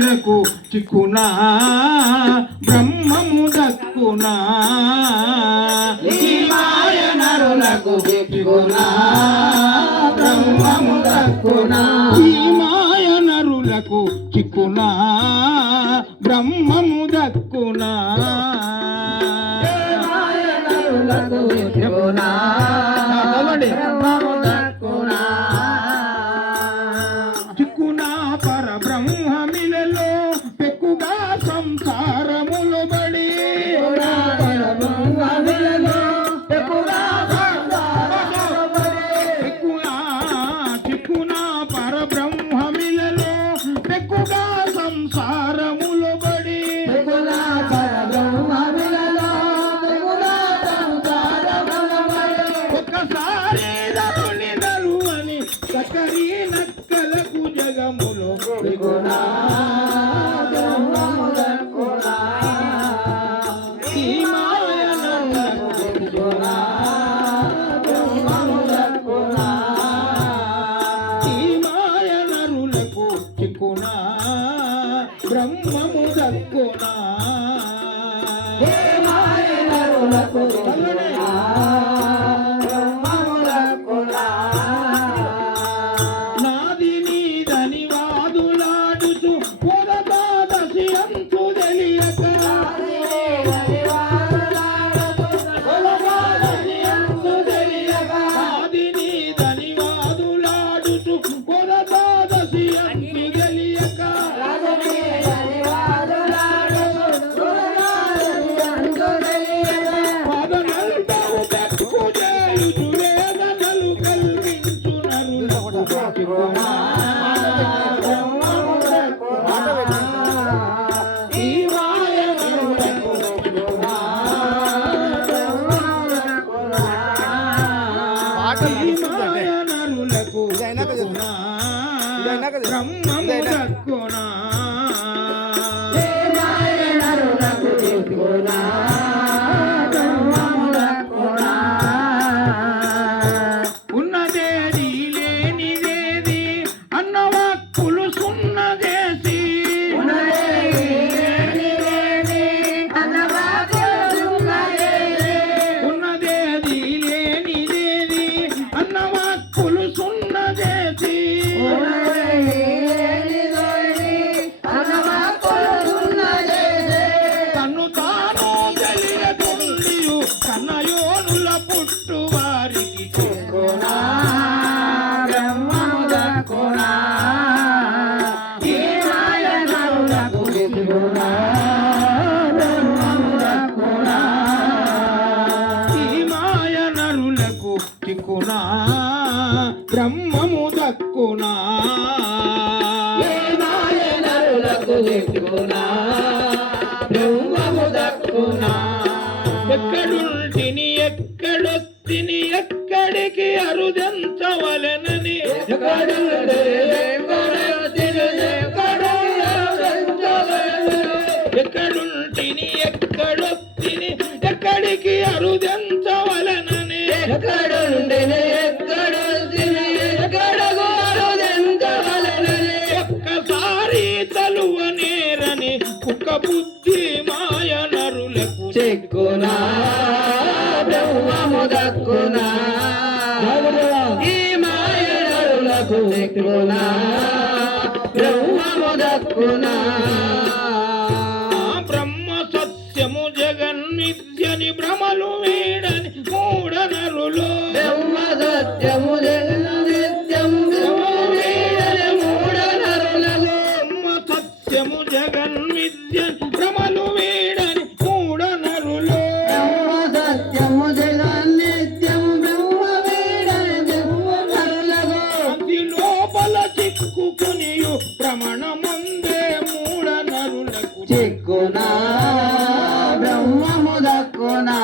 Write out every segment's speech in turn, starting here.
నరులకు చిక్కునా బ్రహ్మము దక్కునా. నరులకు చిక్కునా బ్రహ్మము దక్కునా. మాయ నరులకు చిక్కునా బ్రహ్మము దక్కునా. నరులకు చిక్కునా సకరి నక్కలకు జగములు ఈ మాయ నరులకు ఈ మాయ నరులకు Thank you. బ్రహ్మము దక్కునా. ఎక్కడుంటిని ఎక్కడొత్తిని ఎక్కడికి అరుదెంచవలెనని. ఎక్కడుంటిని ఎక్కడొత్తిని ఎక్కడికి అరుదెంచవలెనని. ఒక్కసారి దక్కునా? బ్రహ్మ సత్యము జగన్మిథ్యని భ్రమలు వీడని మూఢ నరులు బ్రహ్మ సత్యము మూఢ నరులకు బ్రహ్మ సత్యము జగన్మిథ్యని భ్రమలు వీడని బ్రహ్మము దక్కునా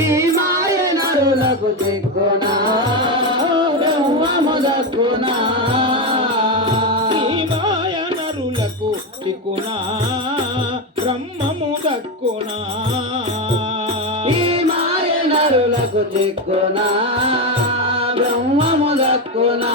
ఈ మాయ నరులకు చిక్కునా బ్రహ్మము దక్కునా ఈ మాయ నరులకు చిక్కునా బ్రహ్మము దక్కునా ఈ మాయ నరులకు చిక్కునా బ్రహ్మము దక్కునా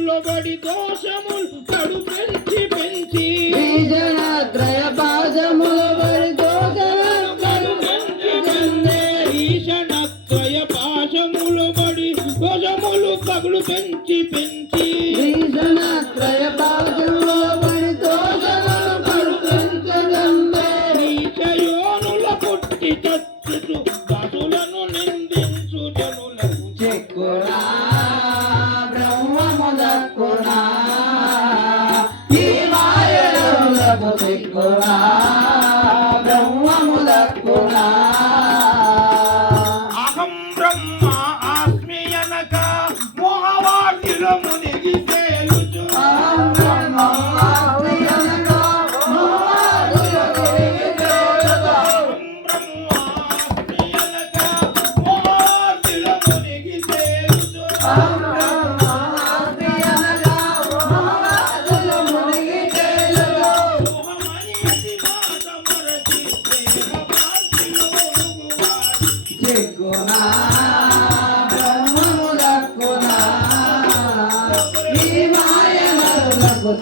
దోషములు పడి దోషములు పడు పెంచి. పెంచి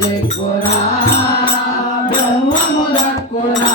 దిక్కురా బ్రహ్మము దక్కురా